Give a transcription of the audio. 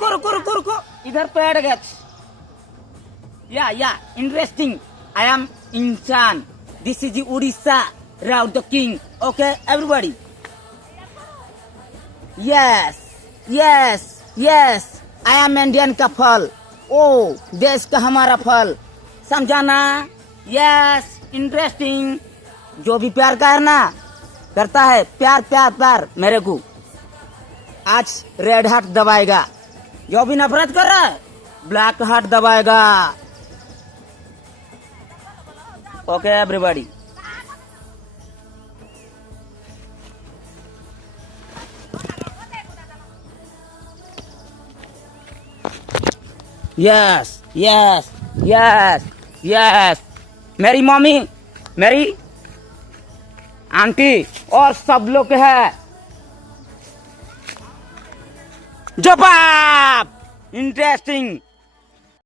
रुको इधर पेड़ गया या इंटरेस्टिंग आई एम इंसान this is Orissa round the king okay everybody yes yes yes I am Indian का फल ओ देश का हमारा फल समझाना यस इंटरेस्टिंग जो भी प्यार करता है प्यार मेरे को आज रेड हार्ट दबाएगा जो भी नफरत कर रहा है ब्लैक हार्ट दबाएगा okay everybody yes yes yes yes मेरी मम्मी मेरी आंटी और सब लोग है जवाब इंटरेस्टिंग